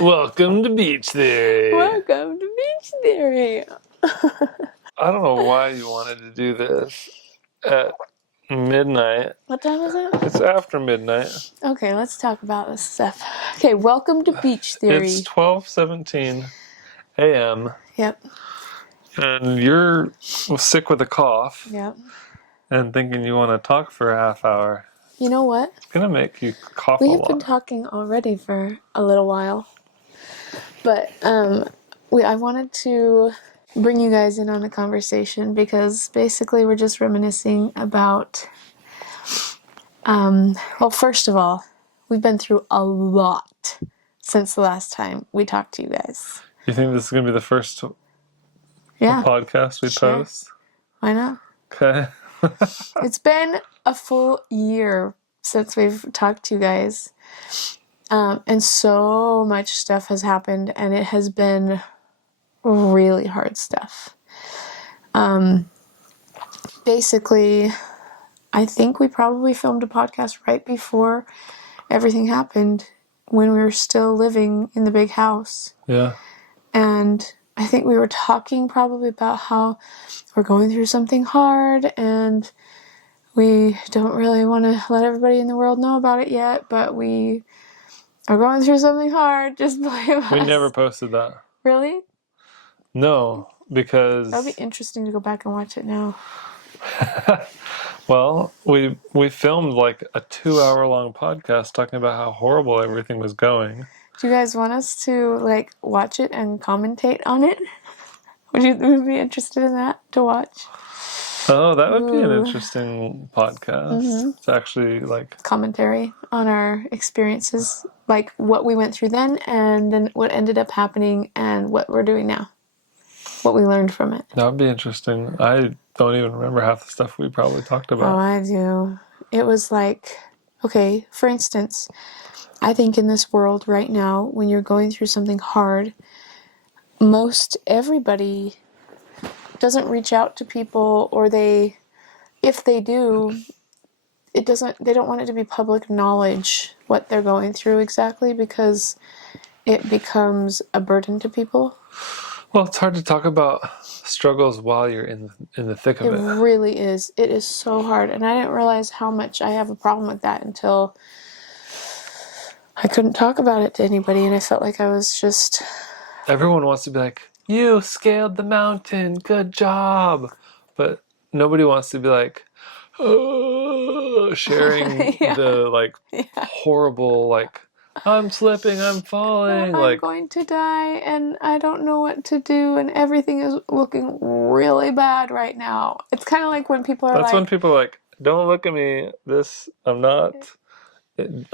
Welcome to Beach Theory. Welcome to Beach Theory. I don't know why you wanted to do this at midnight. What time is it? It's after midnight. Okay, let's talk about this stuff. Okay, welcome to Beach Theory. It's 12:17 a.m. Yep. And you're sick with a cough Yep. and thinking you want to talk for a half hour. You know what? It's going to make you cough We a have lot. been talking already for a little while. But I wanted to bring you guys in on a conversation because basically we're just reminiscing about well, first of all, we've been through a lot since the last time we talked to you guys. You think this is going to be the first Yeah. podcast we Sure. post? Why not? Okay. It's been a full year since we've talked to you guys. And so much stuff has happened, and it has been really hard stuff. Basically, I think we probably filmed a podcast right before everything happened when we were still living in the big house. Yeah. And I think we were talking probably about how we're going through something hard and we don't really want to let everybody in the world know about it yet, but we are going through something hard. Just blame us. We never posted that. Really? No, because... That would be interesting to go back and watch it now. Well, we filmed like a 2-hour-long podcast talking about how horrible everything was going. Do you guys want us to watch it and commentate on it? Would you be interested in that to watch? Oh, that would be an Ooh. Interesting podcast. Mm-hmm. It's actually commentary on our experiences, like what we went through then and then what ended up happening and what we're doing now. What we learned from it. That would be interesting. I don't even remember half the stuff we probably talked about. Oh, I do. It was okay, for instance, I think in this world right now, when you're going through something hard, most everybody doesn't reach out to people, or if they do, they don't want it to be public knowledge what they're going through exactly, because it becomes a burden to people. Well, it's hard to talk about struggles while you're in the thick of it. It really is. It is so hard, and I didn't realize how much I have a problem with that until I couldn't talk about it to anybody, and I felt like I was just... Everyone wants to be like, you scaled the mountain, good job. But nobody wants to be like, oh, sharing Yeah. the horrible, I'm slipping, I'm falling. I'm going to die, and I don't know what to do, and everything is looking really bad right now. It's kind of like when people are That's when people are like, don't look at me. I'm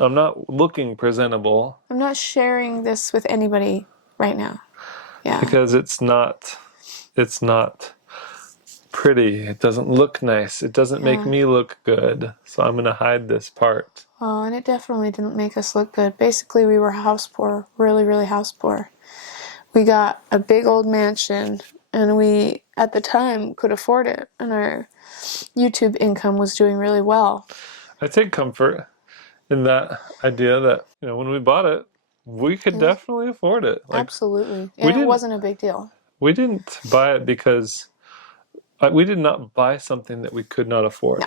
not looking presentable. I'm not sharing this with anybody right now. Yeah. Because it's not pretty. It doesn't look nice. It doesn't make me look good. So I'm going to hide this part. Oh, and it definitely didn't make us look good. Basically, we were house poor, really, really house poor. We got a big old mansion, and we, at the time, could afford it, and our YouTube income was doing really well. I take comfort in that idea that, when we bought it, we could definitely afford it. Absolutely. And it wasn't a big deal. We didn't buy it because we did not buy something that we could not afford.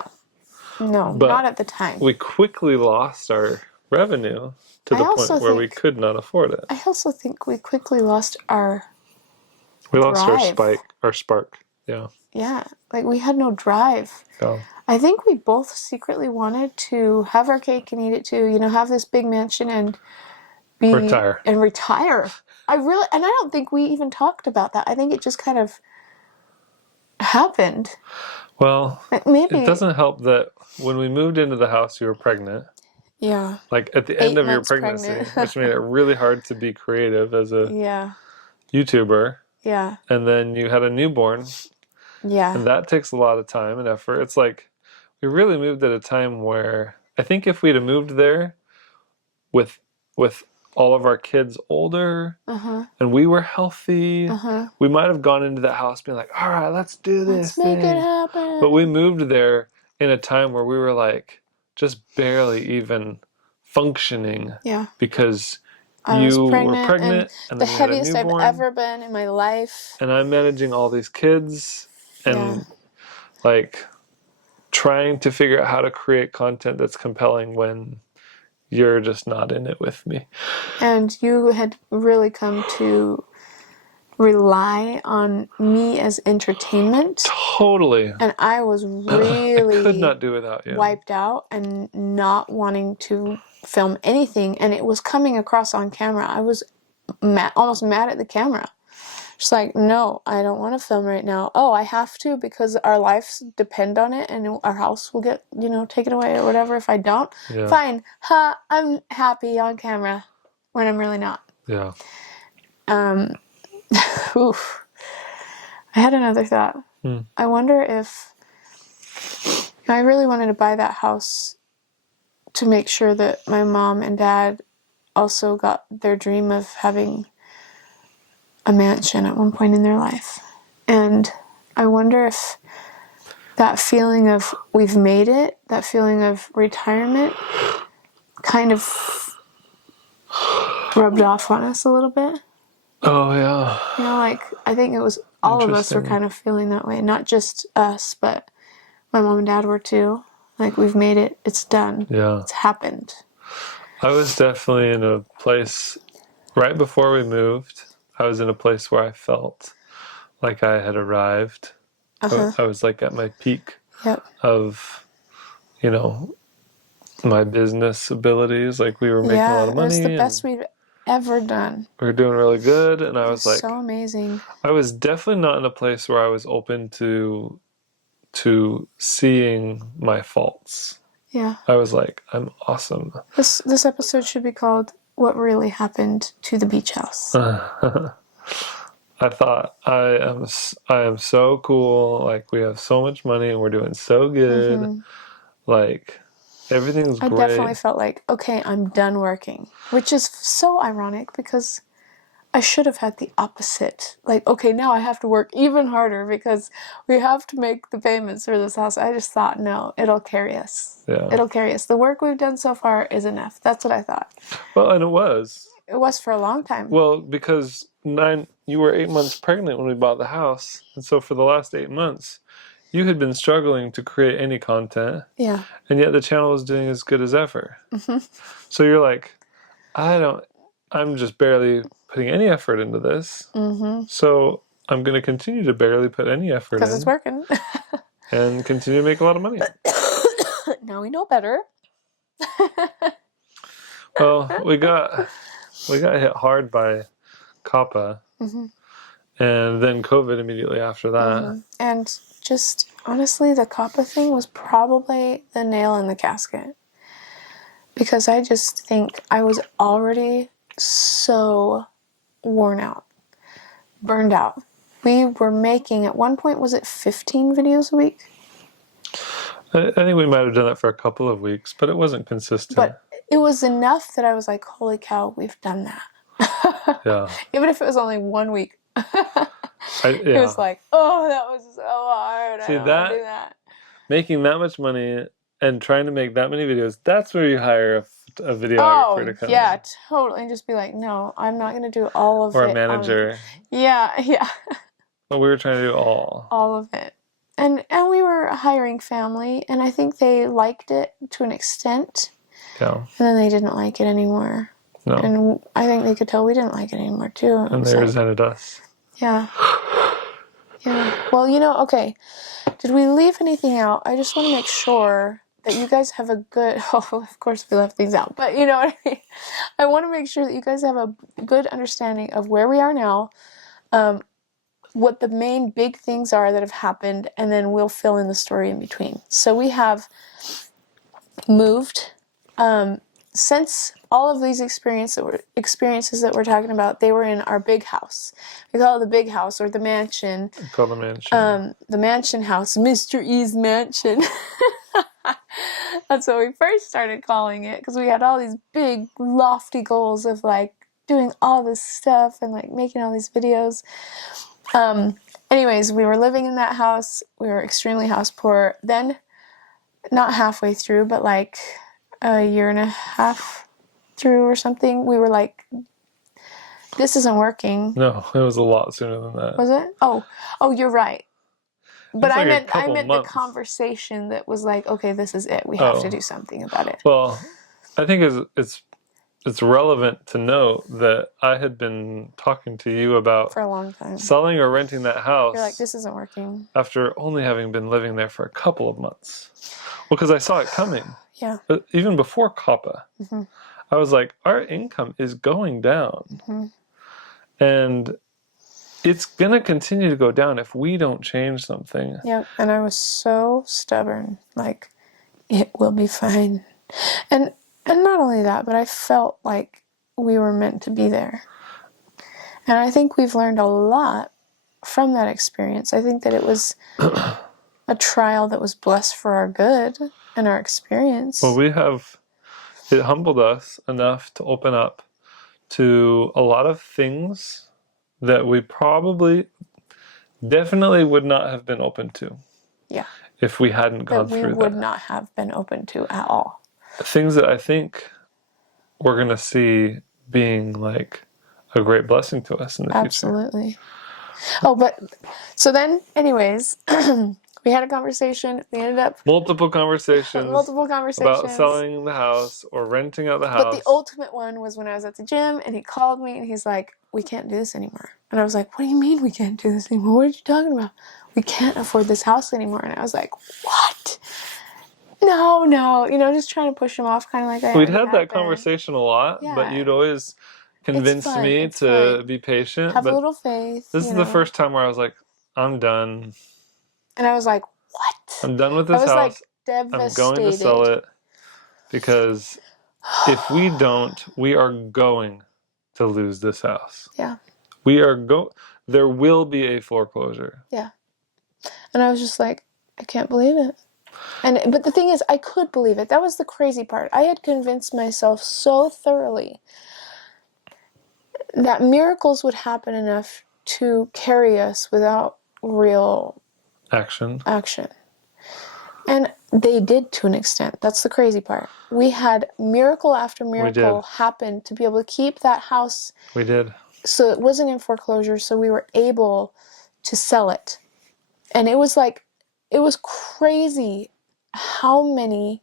No, But not at the time. We quickly lost our revenue to the point where we could not afford it. I also think we quickly lost our drive. Our spark. Yeah. Yeah, we had no drive. Yeah. I think we both secretly wanted to have our cake and eat it too. Have this big mansion and retire. I don't think we even talked about that. I think it just kind of happened. Well, maybe it doesn't help that when we moved into the house, you were pregnant. Yeah. At the end of your pregnancy, which made it really hard to be creative as a YouTuber. Yeah. And then you had a newborn. Yeah. And that takes a lot of time and effort. It's we really moved at a time where I think if we'd have moved there with all of our kids older and we were healthy, we might have gone into that house being like, all right, let's do this. Let's make it happen. But we moved there in a time where we were just barely even functioning. Yeah. Because I was You were pregnant, and pregnant, and the then you had a heaviest I've newborn, ever been in my life. and I'm managing all these kids, Yeah. and like trying to figure out how to create content that's compelling when you're just not in it with me. And you had really come to rely on me as entertainment. Totally. And I was I really could not do without you. wiped out and not wanting to film anything. And it was coming across on camera. I was almost mad at the camera. Just like, no, I don't want to film right now. Oh, I have to because our lives depend on it and our house will get, taken away or whatever if I don't. Yeah. Fine. I'm happy on camera when I'm really not. Yeah. Oof. I had another thought. I wonder if I really wanted to buy that house to make sure that my mom and dad also got their dream of having a mansion at one point in their life. And I wonder if that feeling of we've made it, that feeling of retirement kind of rubbed off on us a little bit. Oh, yeah. Like, I think it was all of us were kind of feeling that way. Not just us, but my mom and dad were too. Like, we've made it. It's done. Yeah. It's happened. I was definitely in a place, right before we moved, I was in a place where I felt like I had arrived. I was like at my peak of, my business abilities. Like we were making a lot of money. It was the best we've ever done. We were doing really good. And I was like, so amazing. I was definitely not in a place where I was open to seeing my faults. Yeah. I was like, I'm awesome. This episode should be called What Really Happened to the Beach House. I thought I am so cool. Like we have so much money and we're doing so good. Like everything's great. I definitely felt like, okay, I'm done working, which is so ironic because I should have had the opposite. Like, okay, now I have to work even harder because we have to make the payments for this house. I just thought, no, it'll carry us. Yeah. It'll carry us. The work we've done so far is enough. That's what I thought. Well, and it was. It was for a long time. Well, because you were 8 months pregnant when we bought the house. And so for the last 8 months, you had been struggling to create any content. Yeah. And yet the channel was doing as good as ever. So you're like, I'm just barely putting any effort into this. So I'm going to continue to barely put any effort in. Because it's working. And continue to make a lot of money. Now we know better. Well, we got hit hard by COPPA. And then COVID immediately after that. And just, honestly, the COPPA thing was probably the nail in the casket. Because I just think I was already so worn out. Burned out. We were making, at one point, was it 15 videos a week? I think we might have done that for a couple of weeks, but it wasn't consistent. But it was enough that I was like, holy cow, we've done that. Yeah. Even if it was only 1 week. It was like, oh, that was so hard. See, I don't want to do that. Making that much money and trying to make that many videos, that's where you hire a videographer to come in. Totally. And just be like, no, I'm not going to do all of it. Or a manager. Yeah. But we were trying to do all. All of it. And we were hiring family, and I think they liked it to an extent. Yeah. And then they didn't like it anymore. No. And I think they could tell we didn't like it anymore, too. And they resented us. Yeah. Yeah. Well, okay. Did we leave anything out? I just want to make sure that you guys have a good... Oh, of course we left things out. But you know what I mean? I want to make sure that you guys have a good understanding of where we are now, what the main big things are that have happened, and then we'll fill in the story in between. So we have moved. Since all of these experiences that we're talking about, they were in our big house. We call it the big house or the mansion. We call it the mansion. The mansion house, Mr. E's mansion. That's what we first started calling it, because we had all these big, lofty goals of like doing all this stuff and like making all these videos. Anyways, we were living in that house. We were extremely house poor. Then, not halfway through, but like a year and a half through or something, we were like this isn't working. No, it was a lot sooner than that. Was it? Oh, you're right. But It's like I meant the months. conversation that was like, okay, this is it. We have to do something about it. Well, I think it's relevant to note that I had been talking to you about for a long time selling or renting that house. You're like, this isn't working. After only having been living there for a couple of months. Well, because I saw it coming. Yeah. But even before COPPA, I was like, our income is going down. And it's going to continue to go down if we don't change something. Yeah. And I was so stubborn. Like, it will be fine. And not only that, but I felt like we were meant to be there. And I think we've learned a lot from that experience. I think that it was a trial that was blessed for our good and our experience. Well, it humbled us enough to open up to a lot of things that we definitely would not have been open to. Yeah. If we hadn't gone through that. We would not have been open to at all. Things that I think we're going to see being like a great blessing to us in the future. Absolutely. Oh, but so then, anyways, we had a conversation. We ended up multiple conversations about selling the house or renting out the house. But the ultimate one was when I was at the gym and he called me and he's like, "We can't do this anymore." And I was like, "What do you mean we can't do this anymore? What are you talking about? We can't afford this house anymore." And I was like, "What? No, just trying to push him off, kind of like We'd had that conversation a lot, but you'd always convinced me to be patient. Have a little faith. This is the first time where I was like, I'm done. And I was like, what? I'm done with this house. Like devastated. I'm going to sell it because if we don't, we are going to lose this house. Yeah. There will be a foreclosure. Yeah. And I was just like, I can't believe it. But the thing is, I could believe it. That was the crazy part. I had convinced myself so thoroughly that miracles would happen enough to carry us without real action. And they did to an extent. That's the crazy part. We had miracle after miracle happen to be able to keep that house. We did. So it wasn't in foreclosure, so we were able to sell it. And it was crazy how many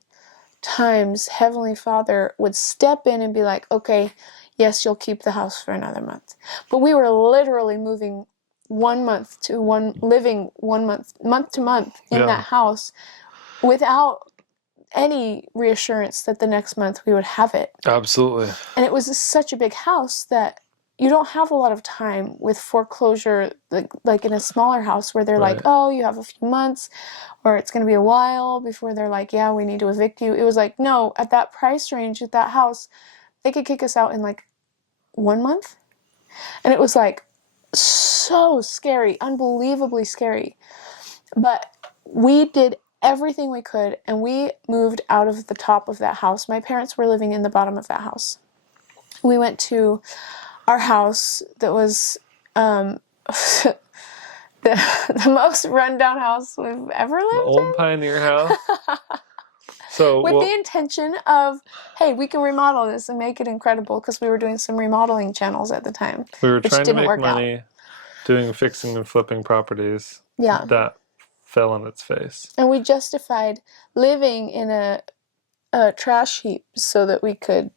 times Heavenly Father would step in and be like, okay, yes, you'll keep the house for another month. But we were literally moving 1 month to living 1 month to month in that house without any reassurance that the next month we would have it. Absolutely. And it was such a big house that you don't have a lot of time with foreclosure, like in a smaller house where they're like, oh, you have a few months, or it's going to be a while before they're like, yeah, we need to evict you. It was like, no, at that price range, at that house, they could kick us out in like 1 month. And it was like so scary, unbelievably scary. But we did everything we could, and we moved out of the top of that house. My parents were living in the bottom of that house. We went to our house that was the most rundown house we've ever lived in. The old pioneer house. So with the intention of, hey, we can remodel this and make it incredible, because we were doing some remodeling channels at the time. We were trying to make money doing fixing and flipping properties. Yeah. That fell on its face. And we justified living in a trash heap so that we could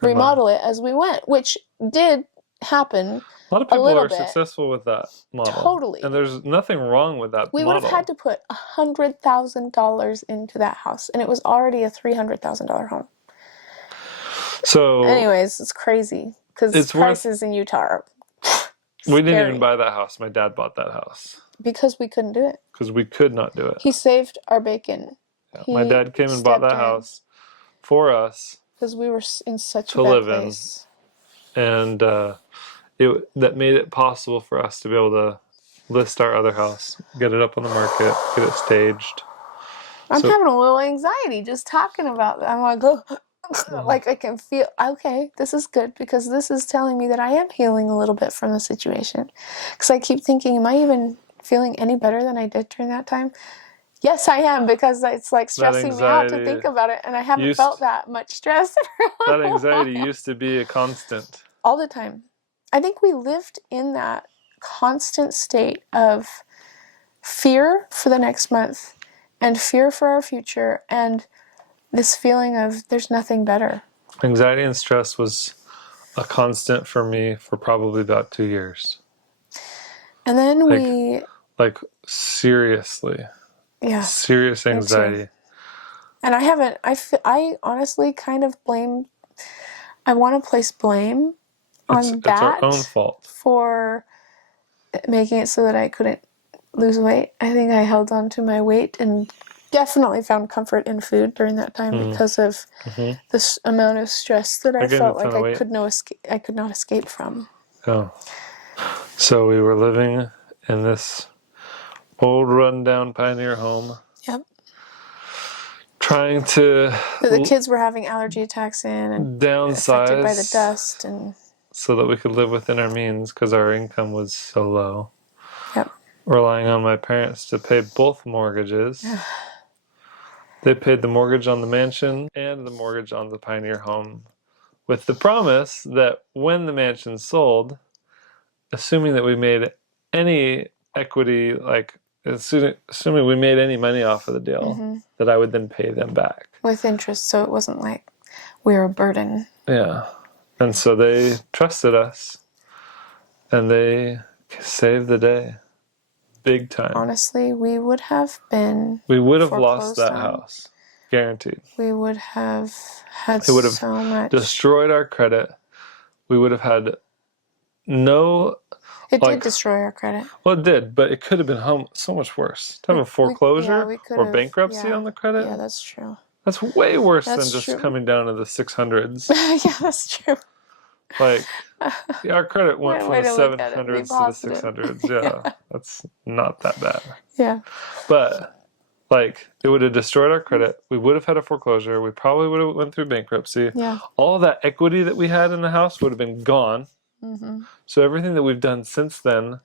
remodel it as we went, which did happen. A lot of people are successful with that model. Totally. And there's nothing wrong with that model. We would have had to put $100,000 into that house, and it was already a $300,000 home. So anyways, it's crazy because prices in Utah are we didn't even buy that house. My dad bought that house. Because we couldn't do it. Because we could not do it. He saved our bacon. Yeah. My dad came and bought that house for us. Because we were in such a bad place. And that made it possible for us to be able to list our other house, get it up on the market, get it staged. I'm having a little anxiety just talking about that. I'm like, like I can feel, okay, this is good, because this is telling me that I am healing a little bit from the situation. Because I keep thinking, am I even feeling any better than I did during that time? Yes, I am, because it's like stressing me out to think about it, and I haven't felt that much stress. That anxiety used to be a constant. All the time. I think we lived in that constant state of fear for the next month and fear for our future and this feeling of there's nothing better. Anxiety and stress was a constant for me for probably about 2 years. And then Like seriously. Yeah. Serious anxiety. And I honestly kind of I want to place blame on that. It's our own fault. For making it so that I couldn't lose weight. I think I held on to my weight and definitely found comfort in food during that time because of this amount of stress that I felt like I could not escape from. Oh. So we were living in this old rundown pioneer home. Yep. Trying to... The kids were having allergy attacks in and downsize affected by the dust and... so that we could live within our means because our income was so low. Yep. Relying on my parents to pay both mortgages. They paid the mortgage on the mansion and the mortgage on the pioneer home with the promise that when the mansion sold, assuming that we made any equity, like assuming we made any money off of the deal, that I would then pay them back. With interest, so it wasn't like we were a burden. Yeah. And so they trusted us and they saved the day. Big time. Honestly, we would have lost that house. Guaranteed. We would have had so much. Destroyed our credit. We would have had no... It did destroy our credit. Well, it did, but it could have been so much worse. To have a foreclosure or bankruptcy on the credit. Yeah, that's true. That's way worse than just coming down to the 600s. Yeah, that's true. Like, our credit went from the 700s to the 600s. Yeah, that's not that bad. Yeah. But, like, it would have destroyed our credit. We would have had a foreclosure. We probably would have went through bankruptcy. Yeah. All that equity that we had in the house would have been gone. So everything that we've done since then,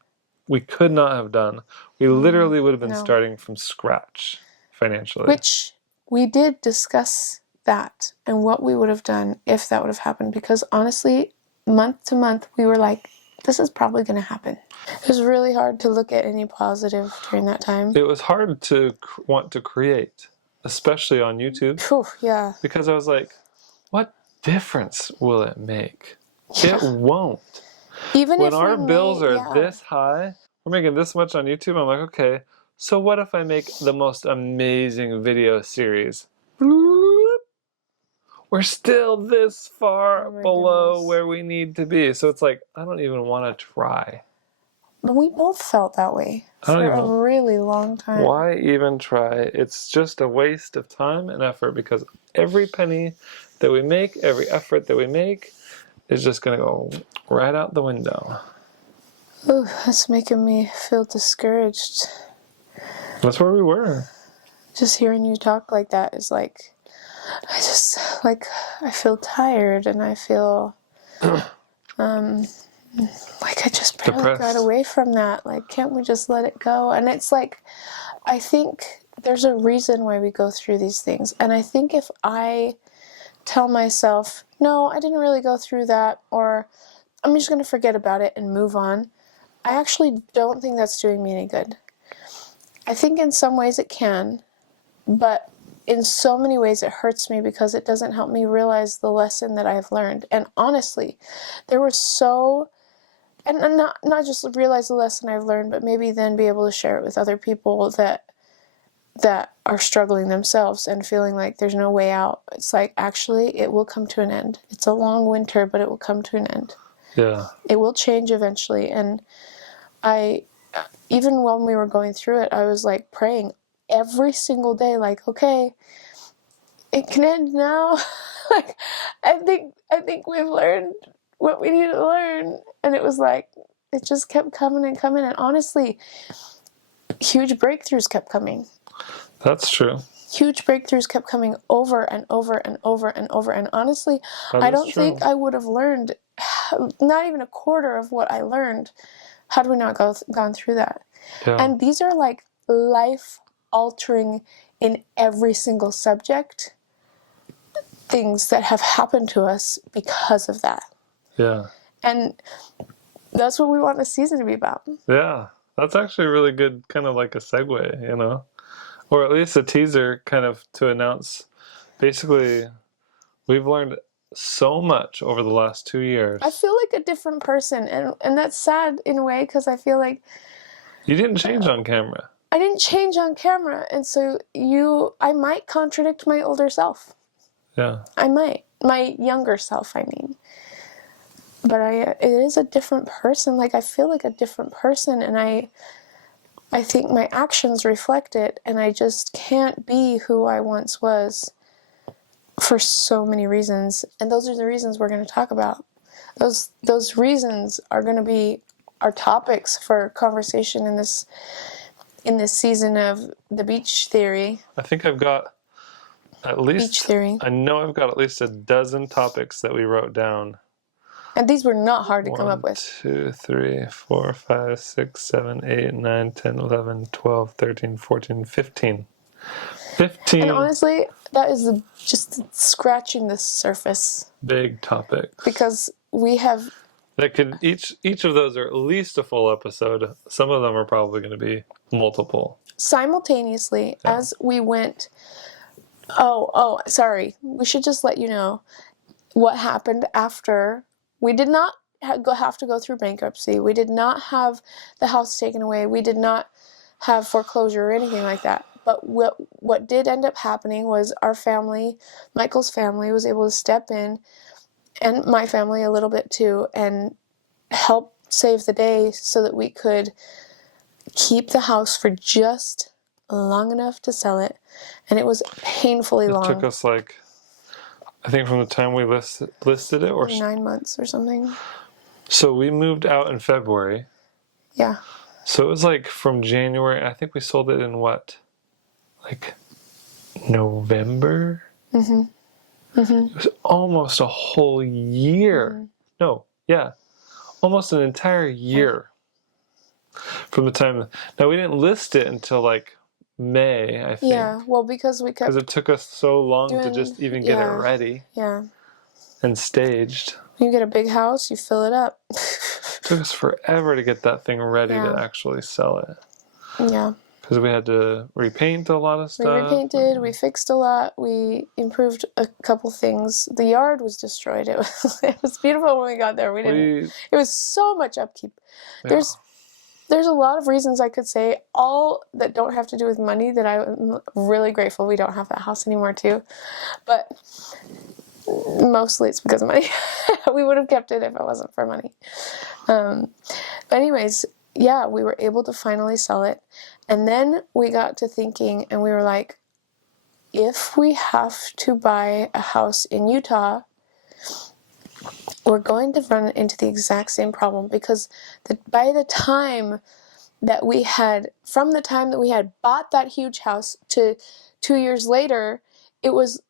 we could not have done. We literally would have been starting from scratch financially. Which we did discuss that and what we would have done if that would have happened. Because honestly, month to month, we were like, this is probably going to happen. It was really hard to look at any positive during that time. It was hard to want to create, especially on YouTube. Yeah. Because I was like, what difference will it make? It won't. Even when our bills are this high, we're making this much on YouTube, I'm like, okay, so what if I make the most amazing video series? We're still this far below where we need to be. So it's like, I don't even want to try. But we both felt that way for a really long time. Why even try? It's just a waste of time and effort because every penny that we make, every effort that we make, is just going to go right out the window. Ooh, that's making me feel discouraged. That's where we were. Just hearing you talk like that is like, I feel tired and I feel, like I just barely got away from that. Like, can't we just let it go? And it's like, I think there's a reason why we go through these things. And I think if I tell myself, no, I didn't really go through that, or I'm just going to forget about it and move on, I actually don't think that's doing me any good. I think in some ways it can, but in so many ways it hurts me because it doesn't help me realize the lesson that I've learned. And honestly, there was and not just realize the lesson I've learned, but maybe then be able to share it with other people that are struggling themselves and feeling like there's no way out. It's like, actually, it will come to an end. It's a long winter, but it will come to an end. Yeah. It will change eventually. And even when we were going through it, I was like praying every single day, like, okay, it can end now. Like, I think we've learned what we need to learn. And it was like, it just kept coming and coming. And honestly, huge breakthroughs kept coming. That's true. Huge breakthroughs kept coming over and over and over and over. And honestly, I don't think I would have learned not even a quarter of what I learned had we not gone through that. Yeah. And these are like life-altering in every single subject things that have happened to us because of that. Yeah. And That's what we want the season to be about. Yeah, that's actually really good, kind of like a segue, or at least a teaser kind of to announce. Basically, we've learned so much over the last 2 years. I feel like a different person, and that's sad in a way, because I feel like You didn't change on camera. I didn't change on camera, and so I might contradict my older self. Yeah. I might. My younger self, I mean. But it is a different person. Like, I feel like a different person, and I think my actions reflect it, and I just can't be who I once was for so many reasons. And those are the reasons we're going to talk about. Those reasons are going to be our topics for conversation in this season of the beach theory. I think I've got at least beach theory. I know I've got at least a dozen topics that we wrote down. And these were not hard to come up with. 1, 2, 3, 4, 5, 6, 7, 8, 9, 10, 11, 12, 13, 14, 15. 15 And honestly, that is just scratching the surface. Big topics. Because we have... That could each of those are at least a full episode. Some of them are probably going to be multiple. Simultaneously, as we went... Oh, sorry. We should just let you know what happened after. We did not have to go through bankruptcy. We did not have the house taken away. We did not have foreclosure or anything like that. But what did end up happening was our family, Michael's family, was able to step in, and my family a little bit too, and help save the day so that we could keep the house for just long enough to sell it. And it was painfully long. It took us I think from the time we listed it, or 9 months or something. So we moved out in February. Yeah. So it was from January. I think we sold it in what? November? Mm-hmm. Mm-hmm. It was almost a whole year. Mm-hmm. No, yeah. Almost an entire year from the time. Now, we didn't list it until May, I think. Yeah, well, because we kept... Because it took us so long to just even get it ready. Yeah. And staged. You get a big house, you fill it up. It took us forever to get that thing ready to actually sell it. Yeah. Because we had to repaint a lot of stuff. We repainted, we fixed a lot, we improved a couple things. The yard was destroyed. It was beautiful when we got there. It was so much upkeep. Yeah. There's a lot of reasons I could say, all that don't have to do with money, that I'm really grateful we don't have that house anymore too. But mostly it's because of money. We would have kept it if it wasn't for money. But anyways, yeah, we were able to finally sell it. And then we got to thinking, and we were like, if we have to buy a house in Utah, we're going to run into the exact same problem, because by the time that we had bought that huge house to 2 years later, it was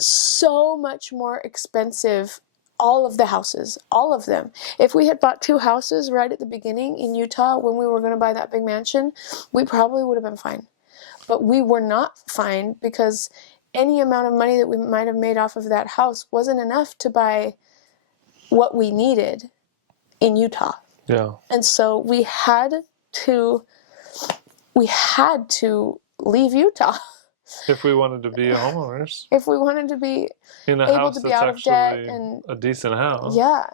so much more expensive. All of the houses, all of them. If we had bought 2 houses right at the beginning in Utah when we were going to buy that big mansion, we probably would have been fine. But we were not fine, because any amount of money that we might have made off of that house wasn't enough to buy what we needed in Utah. Yeah. And so we had to leave Utah. If we wanted to be homeowners. If we wanted to be in a able house to be that's out of debt and a decent house. Yeah.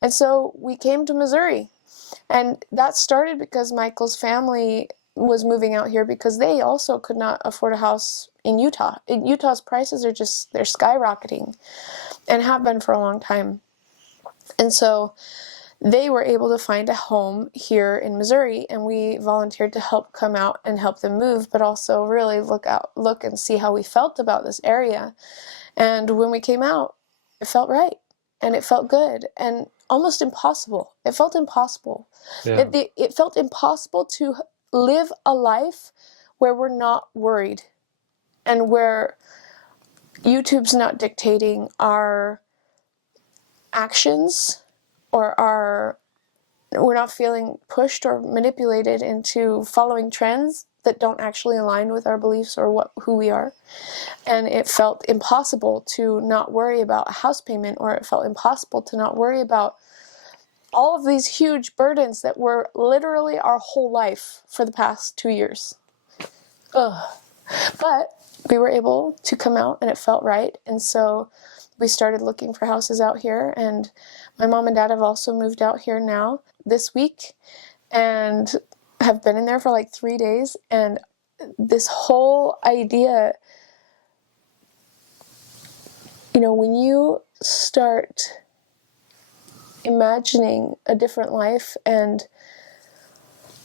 And so we came to Missouri. And that started because Michael's family was moving out here because they also could not afford a house in Utah. In Utah's prices they're skyrocketing, and have been for a long time. And so they were able to find a home here in Missouri, and we volunteered to help come out and help them move, but also really look and see how we felt about this area. And when we came out, it felt right, and it felt good, and almost impossible. It felt impossible. Yeah. It felt impossible to live a life where we're not worried, and where YouTube's not dictating our actions, or we're not feeling pushed or manipulated into following trends that don't actually align with our beliefs or who we are. And it felt impossible to not worry about a house payment, or it felt impossible to not worry about all of these huge burdens that were literally our whole life for the past 2 years. Ugh. But we were able to come out and it felt right. And so we started looking for houses out here. And my mom and dad have also moved out here now this week and have been in there for like 3 days. And this whole idea, you know, when you start imagining a different life and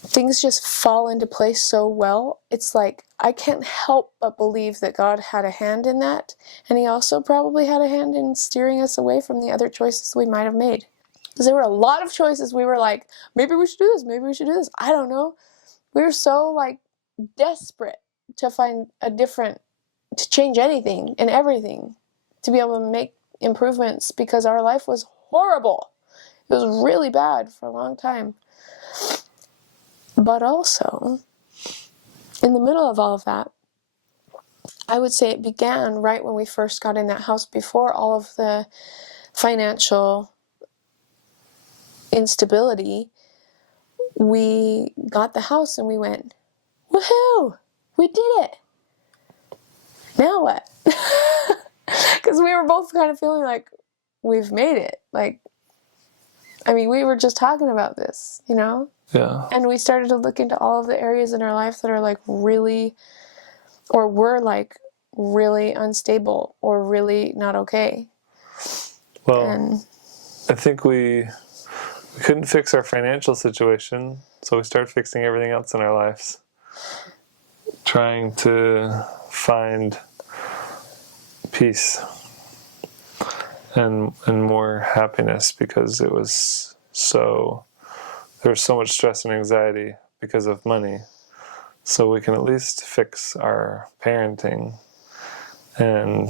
things just fall into place so well, it's like I can't help but believe that God had a hand in that, and he also probably had a hand in steering us away from the other choices we might have made. Because there were a lot of choices we were like, maybe we should do this, maybe we should do this, I don't know. We were so like desperate to find to change anything and everything, to be able to make improvements, because our life was horrible. It was really bad for a long time. But also, in the middle of all of that, I would say it began right when we first got in that house, before all of the financial instability. We got the house and we went, woohoo, we did it. Now what? Because we were both kind of feeling like we've made it. Like, I mean, we were just talking about this, you know? Yeah. And we started to look into all of the areas in our life that are like really, or were like really unstable or really not okay. Well, I think we couldn't fix our financial situation, so we started fixing everything else in our lives. Trying to find peace and more happiness, because there was so much stress and anxiety because of money. So we can at least fix our parenting and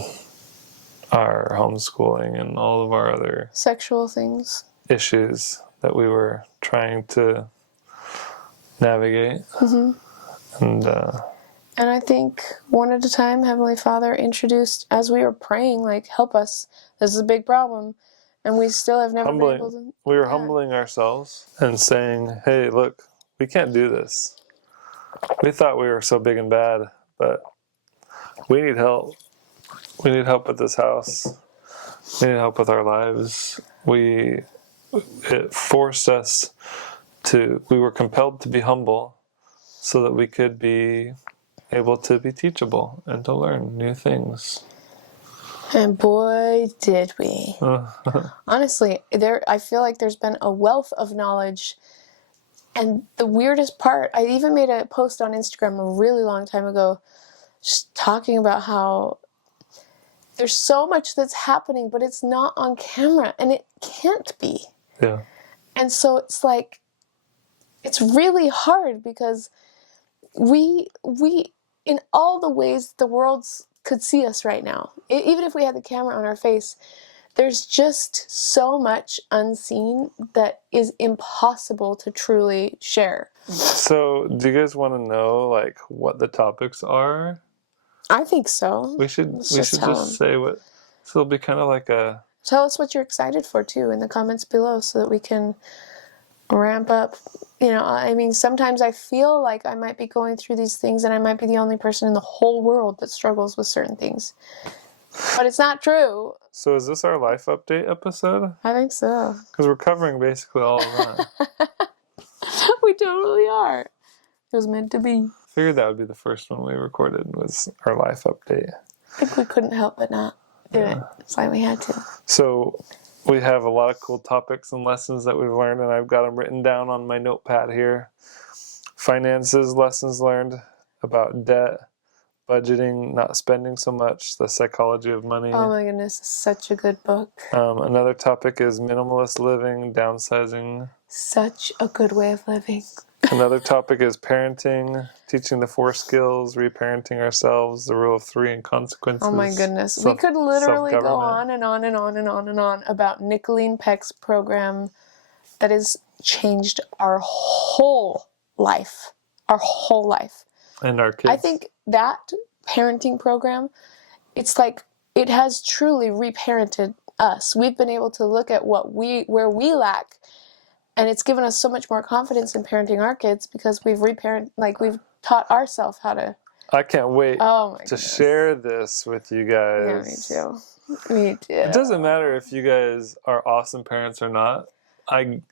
our homeschooling and all of our other sexual things, issues that we were trying to navigate. And I think one at a time, Heavenly Father introduced, as we were praying, like, help us, this is a big problem, and we still have never been able to. We were humbling ourselves and saying, hey, look, we can't do this. We thought we were so big and bad, but we need help. We need help with this house. We need help with our lives. It forced us we were compelled to be humble so that we could be able to be teachable and to learn new things. And boy, did we. Honestly, I feel like there's been a wealth of knowledge. And the weirdest part, I even made a post on Instagram a really long time ago, just talking about how there's so much that's happening, but it's not on camera, and it can't be. Yeah. And so it's like, it's really hard, because we in all the ways the world could see us right now, even if we had the camera on our face, there's just so much unseen that is impossible to truly share. So, do you guys want to know like what the topics are? I think so. We should just say what. So it'll be kind of like a. Tell us what you're excited for too in the comments below, so that we can ramp up. You know, I mean, sometimes I feel like I might be going through these things and I might be the only person in the whole world that struggles with certain things. But it's not true. So is this our life update episode? I think so. Because we're covering basically all of that. We totally are. It was meant to be. I figured that would be the first one we recorded, was our life update. I think we couldn't help but not do it. It's like we had to. So we have a lot of cool topics and lessons that we've learned, and I've got them written down on my notepad here. Finances, lessons learned about debt, budgeting, not spending so much, the psychology of money. Oh my goodness, such a good book. Another topic is minimalist living, downsizing. Such a good way of living. Another topic is parenting, teaching the 4 skills, reparenting ourselves, the rule of 3 and consequences. Oh my goodness. We could literally go on and on and on and on and on about Nicolene Peck's program that has changed our whole life. Our whole life. And our kids. I think that parenting program, it's like, it has truly reparented us. We've been able to look at where we lack And it's given us so much more confidence in parenting our kids because we've taught ourselves how to. I can't wait Oh my to goodness. share this with you Yeah, me guys. too. Me too. It doesn't matter if you guys are awesome parents or not. I'm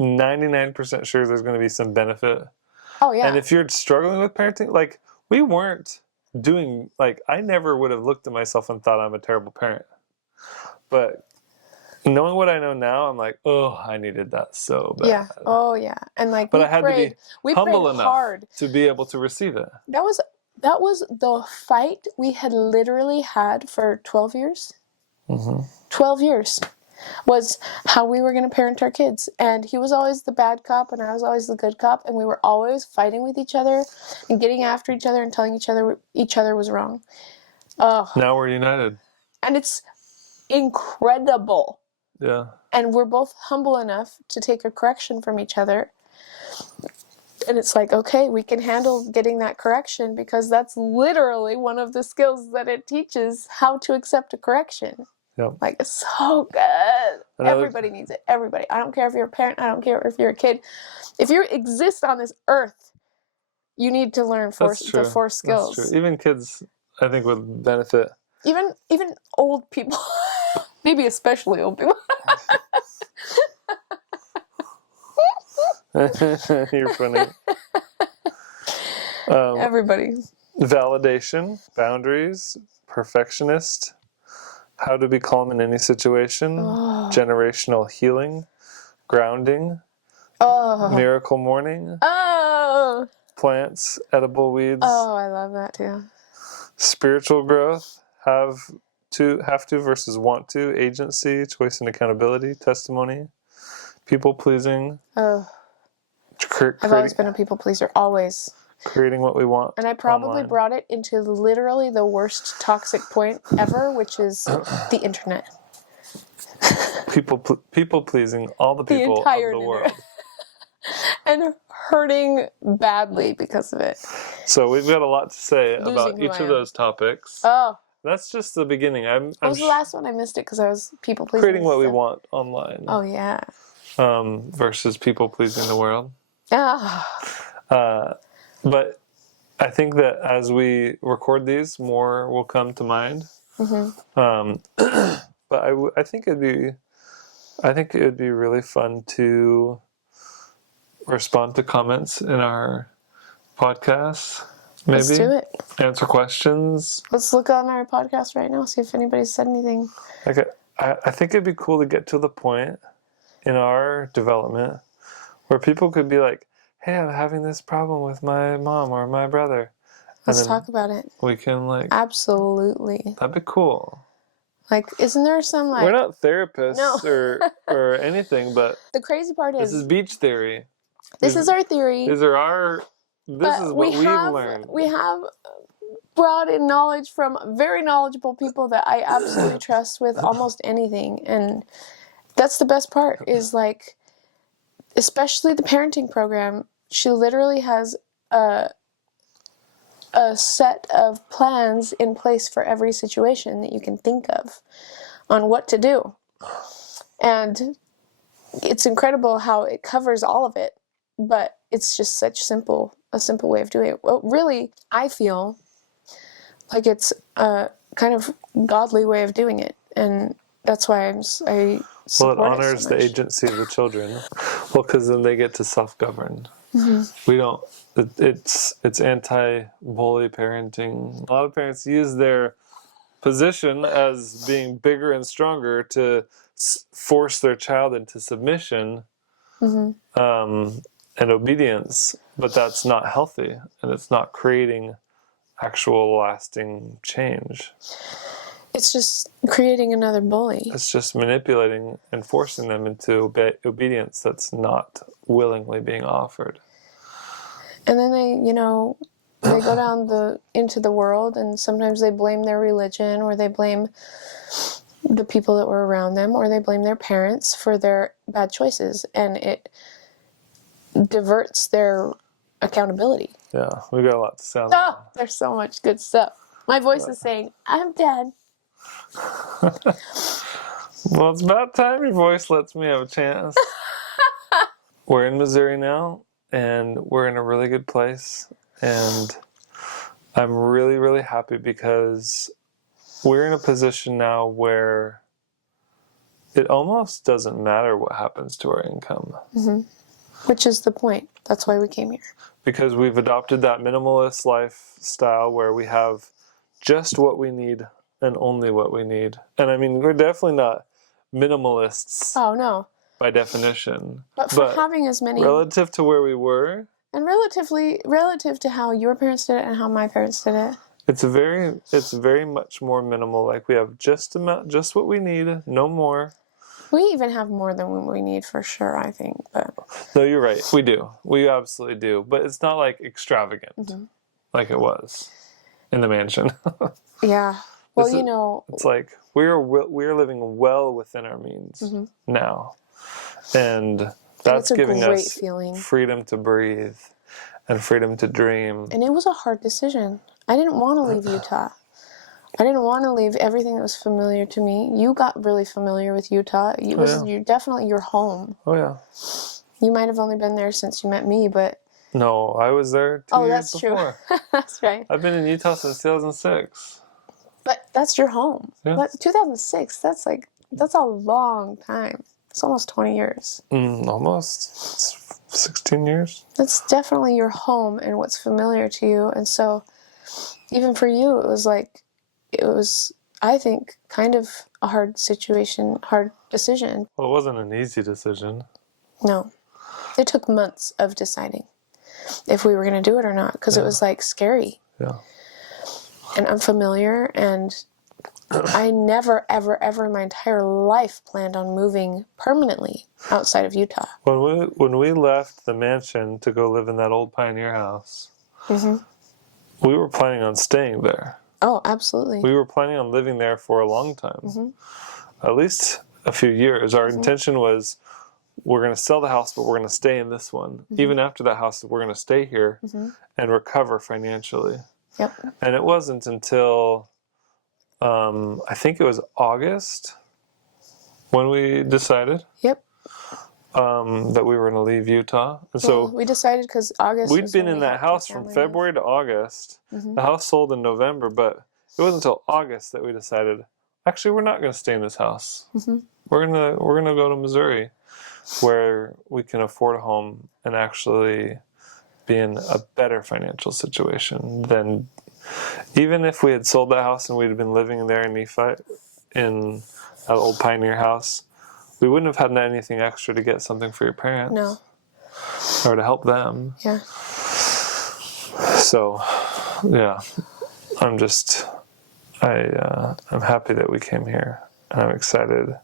99% sure there's going to be some benefit. Oh yeah. And if you're struggling with parenting, like we weren't doing, like I never would have looked at myself and thought I'm a terrible parent. But knowing what I know now, I'm like, oh, I needed that so bad. Yeah. Oh yeah. And like But we I had prayed, to be we humble prayed enough hard. to be able to receive it. That was the fight we had literally had for 12 years. 12 years was how we were going to parent our kids. And he was always the bad cop and I was always the good cop. And we were always fighting with each other and getting after each other and telling each other was wrong. Oh. Now we're united. And it's incredible. Yeah. And we're both humble enough to take a correction from each other. And it's like, okay, we can handle getting that correction because that's literally one of the skills that it teaches, how to accept a correction. Yep. Like, it's so good. Everybody needs it. Everybody. I don't care if you're a parent. I don't care if you're a kid. If you exist on this earth, you need to learn the 4 skills. That's true. Even kids, I think, would benefit. Even old people. Maybe especially old people. You're funny. Everybody. Validation, boundaries, perfectionist, how to be calm in any situation, generational healing, grounding, miracle morning, plants, edible weeds. Oh, I love that too. Spiritual growth, have to versus want to, agency, choice and accountability, testimony, people pleasing. I've always been a people pleaser, always. Creating what we want. And I probably brought it into literally the worst toxic point ever, which is the internet. People pleasing all the people of the world. And hurting badly because of it. So we've got a lot to say about each of those topics. Oh. That's just the beginning. What was the last one? I missed it because I was people pleasing. Creating what we want online. Oh, yeah. Versus people pleasing the world. Ah. But I think that as we record these, more will come to mind. But I think it would be really fun to respond to comments in our podcast. Maybe let's do it. Answer questions. Let's look on our podcast right now, see if anybody said anything. Okay, I think it'd be cool to get to the point in our development where people could be like, hey, I'm having this problem with my mom or my brother. Let's talk about it. We can Absolutely. That'd be cool. Like, isn't there some like... We're not therapists or anything, but... The crazy part is... This is beach theory. This is our theory. This is what we've learned. We have brought in knowledge from very knowledgeable people that I absolutely trust with almost anything. And that's the best part is like... Especially the parenting program, she literally has a set of plans in place for every situation that you can think of on what to do. And it's incredible how it covers all of it, but it's just a simple way of doing it. Well, really, I feel like it's a kind of godly way of doing it, and that's why I support it honors the agency of the children. Well, because then they get to self-govern. We don't. It's anti-bully parenting. A lot of parents use their position as being bigger and stronger to force their child into submission and obedience, but that's not healthy, and it's not creating actual lasting change. It's just creating another bully. It's just manipulating and forcing them into obedience that's not willingly being offered. And then they go down into the world, and sometimes they blame their religion, or they blame the people that were around them, or they blame their parents for their bad choices, and it diverts their accountability. Yeah, we got a lot to say on that. There's so much good stuff. My voice is saying, I'm dead. Well, it's about time your voice lets me have a chance. we're in Missouri now, and we're in a really good place. And I'm really, really happy because we're in a position now where it almost doesn't matter what happens to our income. Mm-hmm. Which is the point. That's why we came here. Because we've adopted that minimalist lifestyle where we have just what we need and only what we need. And I mean, we're definitely not minimalists. Oh, no. By definition. But for having as many... Relative to where we were... And relative to how your parents did it and how my parents did it. It's very much more minimal. Like, we have just what we need, no more. We even have more than what we need for sure, I think. But no, you're right. We do. We absolutely do. But it's not like extravagant like it was in the mansion. Yeah. Well, it's like we're living well within our means now, and that's giving us freedom to breathe and freedom to dream. And it was a hard decision. I didn't want to leave Utah. I didn't want to leave everything that was familiar to me. You got really familiar with Utah. You're definitely your home. Oh, yeah. You might have only been there since you met me, but... No, I was there 2 years before. True. That's right. I've been in Utah since 2006. But that's your home. Yeah. But 2006, that's a long time. It's almost 20 years. Almost. It's 16 years. It's definitely your home and what's familiar to you. And so, even for you, it was, I think, kind of a hard decision. Well, it wasn't an easy decision. No. It took months of deciding if we were going to do it or not, because it was, scary. Yeah. And unfamiliar, and I never, ever, ever in my entire life planned on moving permanently outside of Utah. When we left the mansion to go live in that old pioneer house, we were planning on staying there. Oh, absolutely. We were planning on living there for a long time, at least a few years. Our intention was we're going to sell the house, but we're going to stay in this one. Even after that house, we're going to stay here and recover financially. Yep. And it wasn't until, I think it was August when we decided. Yep. That we were going to leave Utah. And so we decided because August. We'd been in that house from February to August. The house sold in November, but it wasn't until August that we decided, actually, we're not going to stay in this house. We're gonna go to Missouri, where we can afford a home and actually be in a better financial situation than even if we had sold that house and we'd been living there in Nephi, in that old pioneer house. We wouldn't have had anything extra to get something for your parents. No. Or to help them. Yeah. So, yeah. I'm happy that we came here. And I'm excited.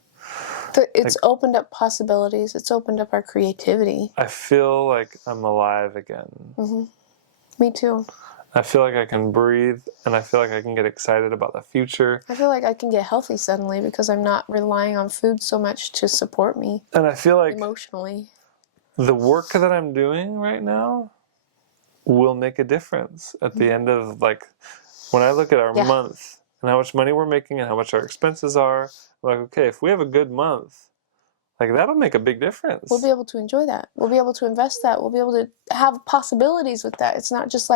But it's opened up possibilities. It's opened up our creativity. I feel like I'm alive again. Me too. I feel like I can breathe, and I feel like I can get excited about the future. I feel like I can get healthy suddenly because I'm not relying on food so much to support me. And I feel like emotionally, the work that I'm doing right now will make a difference at the end of, when I look at our month and how much money we're making and how much our expenses are, I'm like, okay, if we have a good month, that'll make a big difference. We'll be able to enjoy that. We'll be able to invest that. We'll be able to have possibilities with that. It's not just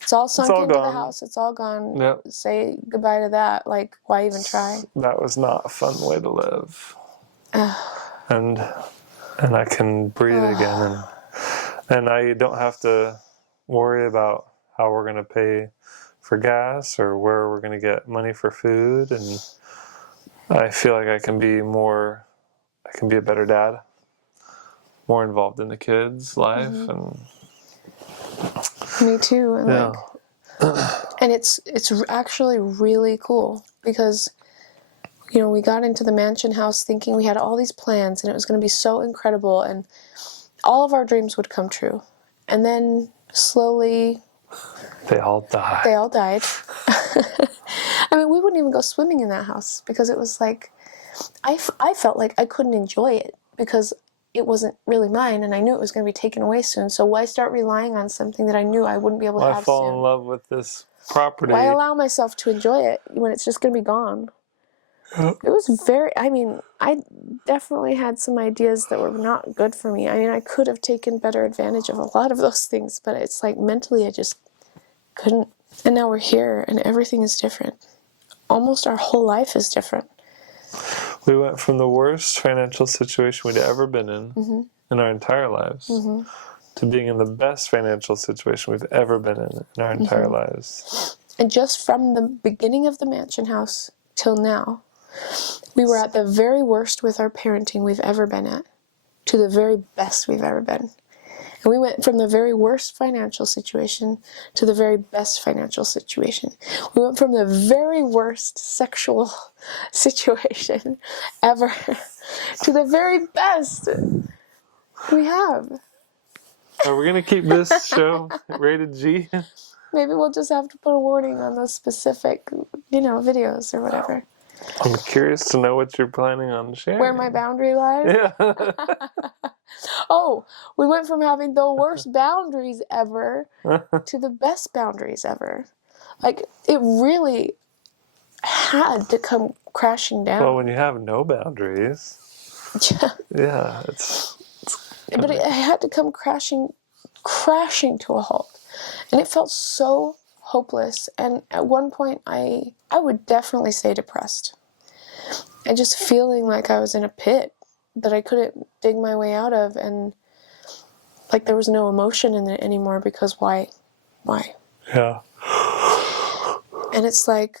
it's all sunk into the house. It's all gone. Yep. Say goodbye to that. Why even try? That was not a fun way to live. and I can breathe again. And I don't have to worry about how we're going to pay for gas or where we're going to get money for food. And I feel like I can be a better dad, more involved in the kids' life. And me too. And and it's actually really cool because we got into the mansion house thinking we had all these plans and it was going to be so incredible and all of our dreams would come true. And then slowly they all died. I mean, we wouldn't even go swimming in that house because it was I felt like I couldn't enjoy it because it wasn't really mine, and I knew it was going to be taken away soon. So why start relying on something that I knew I wouldn't be able to have soon? I fall in love with this property. Why allow myself to enjoy it when it's just going to be gone? It was very, I mean, I definitely had some ideas that were not good for me. I mean, I could have taken better advantage of a lot of those things, but it's like mentally I just couldn't. And now we're here and everything is different. Almost our whole life is different. We went from the worst financial situation we'd ever been in our entire lives to being in the best financial situation we've ever been in our entire lives. And just from the beginning of the mansion house till now, we were at the very worst with our parenting we've ever been at to the very best we've ever been. And we went from the very worst financial situation to the very best financial situation. We went from the very worst sexual situation ever to the very best we have. Are we going to keep this show rated G? Maybe we'll just have to put a warning on those specific, videos or whatever. I'm curious to know what you're planning on sharing. Where my boundary lies? Yeah. Oh, we went from having the worst boundaries ever to the best boundaries ever. Like, it really had to come crashing down. Well, when you have no boundaries. Yeah, But it had to come crashing to a halt. And it felt so hopeless. And at one point, I would definitely say depressed. And just feeling like I was in a pit that I couldn't dig my way out of, and like there was no emotion in it anymore, because why? Yeah. And it's like,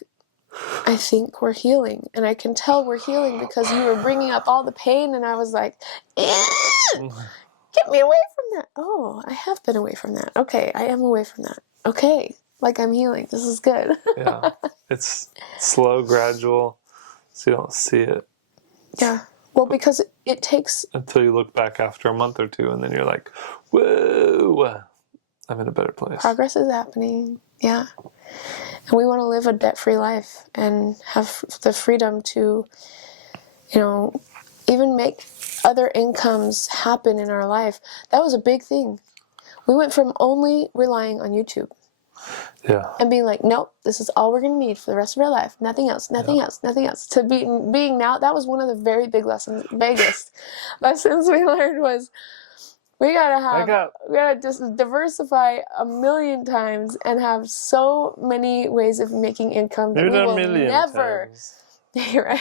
I think we're healing, and I can tell we're healing because you were bringing up all the pain, and I was like, get me away from that. Oh, I have been away from that. Okay, I am away from that. Okay, like I'm healing. This is good. Yeah. It's slow, gradual, so you don't see it. Yeah. Well, because it takes... Until you look back after a month or two, and then you're like, whoa, I'm in a better place. Progress is happening. Yeah. And we want to live a debt-free life and have the freedom to, even make other incomes happen in our life. That was a big thing. We went from only relying on YouTube. Yeah. And being like, nope, this is all we're going to need for the rest of our life. Nothing else, nothing else. To being now, that was one of the very biggest lessons we learned was we gotta just diversify a million times and have so many ways of making income that we will never. Times. You're right.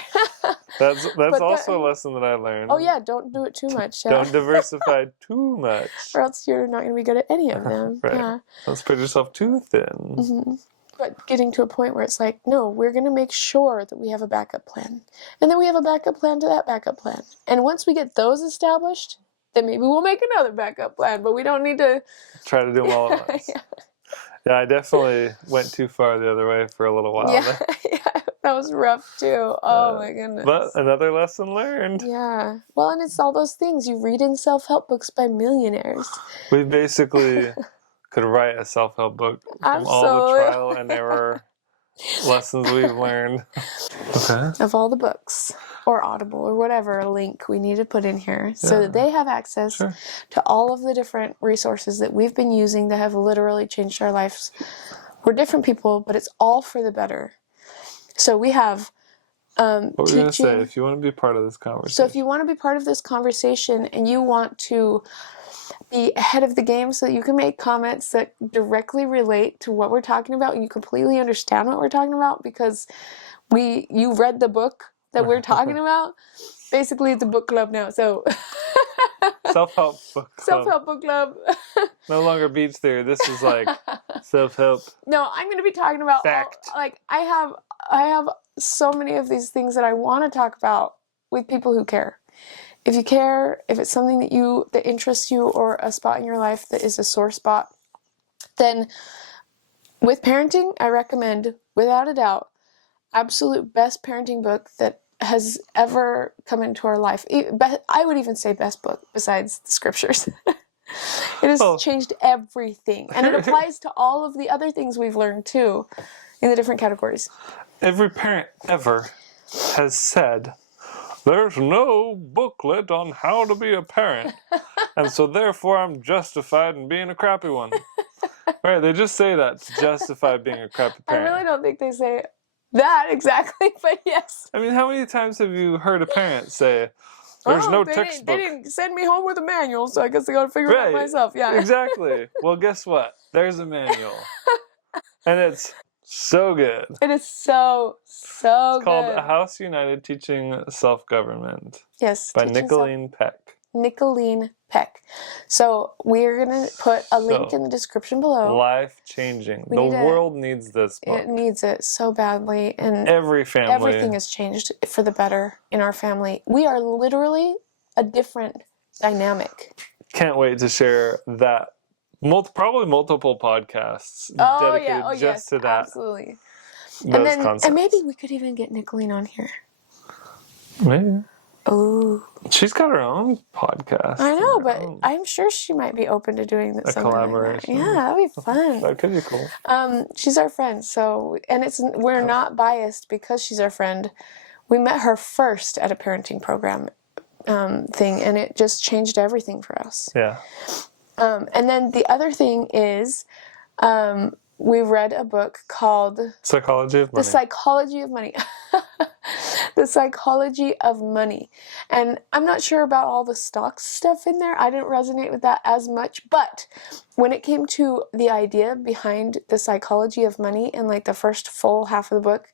That's also a lesson that I learned. Oh yeah, don't do it too much. Yeah. Don't diversify too much, or else you're not going to be good at any of them. Right. Yeah. Don't spread yourself too thin. Mm-hmm. But getting to a point where it's like, no, we're going to make sure that we have a backup plan, and then we have a backup plan to that backup plan. And once we get those established, then maybe we'll make another backup plan. But we don't need to try to do them all at once. Yeah, I definitely went too far the other way for a little while. Yeah, that was rough too. Oh my goodness. But another lesson learned. Yeah. Well, and it's all those things you read in self-help books by millionaires. We basically could write a self-help book from all the trial and error lessons we've learned. Okay. Of all the books, or Audible, or whatever link we need to put in here, so that they have access to all of the different resources that we've been using that have literally changed our lives. We're different people, but it's all for the better. So we have what were you going to say? If you want to be part of this conversation. So if you want to be part of this conversation and you want to be ahead of the game so that you can make comments that directly relate to what we're talking about and you completely understand what we're talking about because you read the book that we're talking about. Basically, it's a book club now. So self-help book club. Self-help book club. No longer beach theory. This is like self-help. No, I'm going to be talking about fact. I have so many of these things that I want to talk about with people who care. If you care, if it's something that interests you or a spot in your life that is a sore spot, then with parenting, I recommend, without a doubt, absolute best parenting book that has ever come into our life. I would even say best book besides the scriptures. It has changed everything. And it applies to all of the other things we've learned too in the different categories. Every parent ever has said, there's no booklet on how to be a parent. And so therefore I'm justified in being a crappy one. Right, they just say that to justify being a crappy parent. I really don't think they say that exactly, but yes. I mean, how many times have you heard a parent say, "There's no textbook"? They didn't send me home with a manual, so I guess I gotta figure it out myself. Yeah. Exactly. Well, guess what? There's a manual. And it's so good. It is so It's called good. House United Teaching Self-Government. Yes. By Nicolene Peck. Nicolene Peck. So we're going to put a link in the description below. Life-changing. The world needs this book. It needs it so badly. And every family. Everything has changed for the better in our family. We are literally a different dynamic. Can't wait to share that. Probably multiple podcasts dedicated just to that. Absolutely. Those concepts. And maybe we could even get Nicolene on here. Maybe. Oh. She's got her own podcast. I know, but I'm sure she might be open to doing this. A collaboration. Like that. Yeah, that'd be fun. That could be cool. She's our friend, so we're not biased because she's our friend. We met her first at a parenting program thing, and it just changed everything for us. Yeah. And then the other thing is, we read a book called Psychology of Money. The Psychology of Money. The Psychology of Money. And I'm not sure about all the stocks stuff in there. I didn't resonate with that as much. But when it came to the idea behind the psychology of money in like the first full half of the book,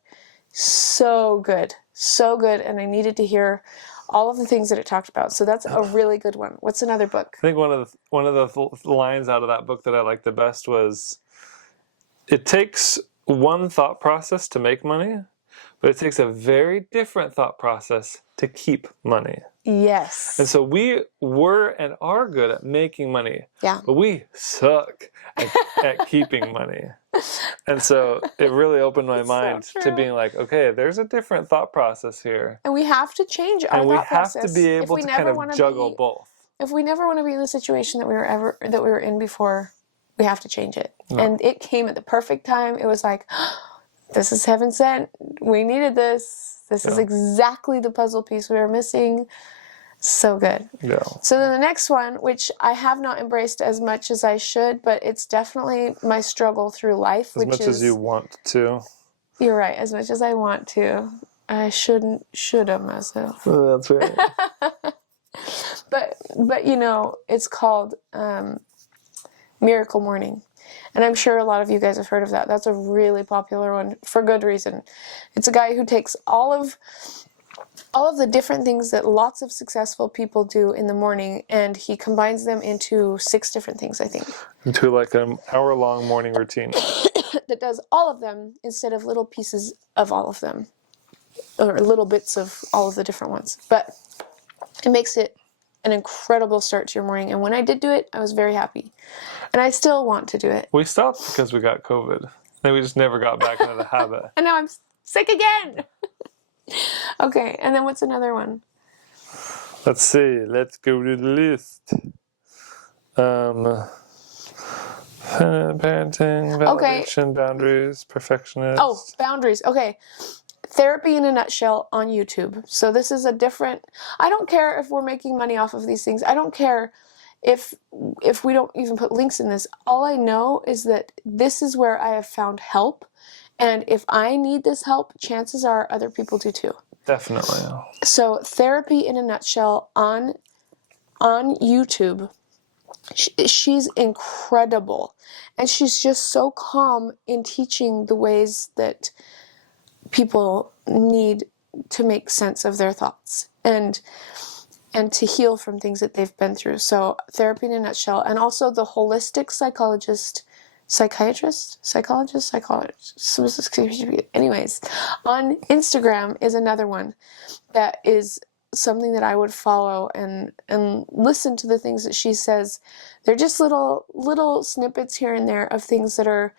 so good. So good. And I needed to hear all of the things that it talked about. So that's a really good one. What's another book? I think one of the lines out of that book that I liked the best was, it takes one thought process to make money, but it takes a very different thought process to keep money. Yes. And so we were and are good at making money. Yeah. But we suck at keeping money. And so it really opened my mind to being like, okay, there's a different thought process here. And we have to change our thought process. And we have to be able to kind of juggle both. If we never want to be in the situation that we were in before, we have to change it. No. And it came at the perfect time. It was like, this is heaven sent. We needed this. This is exactly the puzzle piece we were missing. So good. Yeah. So then the next one, which I have not embraced as much as I should, but it's definitely my struggle through life. As much as you want to. You're right. As much as I want to. I should have myself. Oh, that's right. But you know, it's called Miracle Morning. And I'm sure a lot of you guys have heard of that. That's a really popular one for good reason. It's a guy who takes all of the different things that lots of successful people do in the morning, and he combines them into 6 different things, I think. Into like an hour-long morning routine. That does all of them instead of little pieces of all of them. Or little bits of all of the different ones. But it makes it an incredible start to your morning. And when I did do it, I was very happy. And I still want to do it. We stopped because we got COVID. And we just never got back into the habit. And now I'm sick again. Okay, and then what's another one? Let's see. Let's go to the list. Parenting, validation, boundaries, perfectionist. Oh, boundaries. Okay. Therapy in a nutshell on YouTube. So this is a different... I don't care if we're making money off of these things. I don't care if we don't even put links in this. All I know is that this is where I have found help. And if I need this help, chances are other people do too. Definitely. So Therapy in a Nutshell on YouTube. She's incredible. And she's just so calm in teaching the ways that people need to make sense of their thoughts and to heal from things that they've been through. So Therapy in a Nutshell. And also the holistic psychologist. Anyways, on Instagram is another one that is something that I would follow and listen to the things that she says. They're just little snippets here and there of things that are,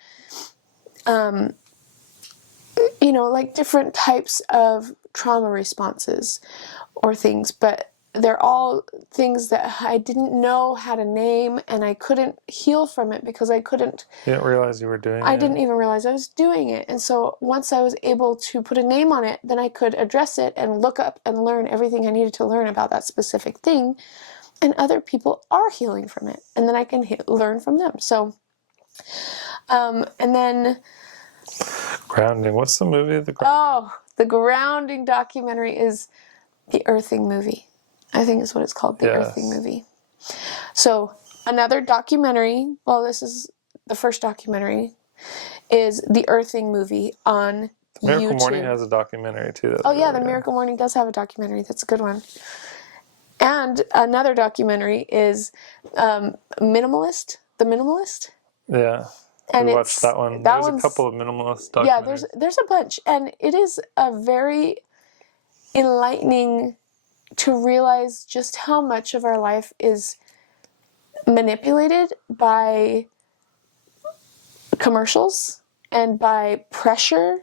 like different types of trauma responses or things, but they're all things that I didn't know how to name, and I couldn't heal from it because I couldn't... You didn't realize you were doing it? I didn't even realize I was doing it. And so once I was able to put a name on it, then I could address it and look up and learn everything I needed to learn about that specific thing. And other people are healing from it. And then I can learn from them. So, and then Grounding. What's the movie? The Grounding documentary is the Earthing movie. I think is what it's called, the Earthing movie. So another documentary, well, this is the first documentary, is the Earthing movie on Miracle YouTube. Morning has a documentary too. That's really the Miracle Morning does have a documentary. That's a good one. And another documentary is Minimalist, The Minimalist. Yeah. And we watched that one. There's a couple of minimalist documentaries. Yeah, there's a bunch. And it is a very enlightening to realize just how much of our life is manipulated by commercials and by pressure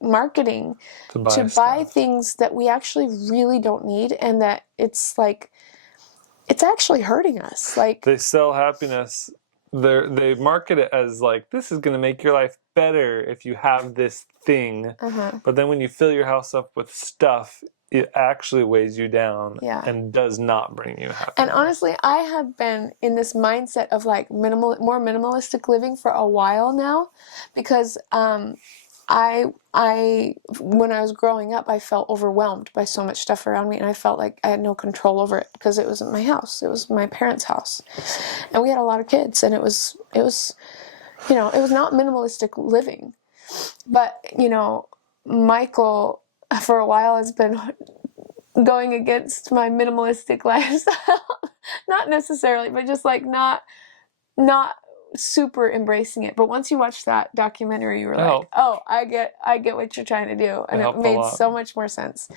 marketing to buy things that we actually really don't need, and that it's like it's actually hurting us. Like, they sell happiness. They market it as like, this is going to make your life better if you have this thing. But then when you fill your house up with stuff, it actually weighs you down and does not bring you happiness. And honestly, I have been in this mindset of like more minimalistic living for a while now, because I when I was growing up, I felt overwhelmed by so much stuff around me, and I felt like I had no control over it because it wasn't my house. It was my parents' house, and we had a lot of kids, and it was you know, it was not minimalistic living. But you know, Michael for a while has been going against my minimalistic lifestyle. Not necessarily, but just like not super embracing it. But once you watch that documentary, you were like, oh, I get what you're trying to do. And it made so much more sense.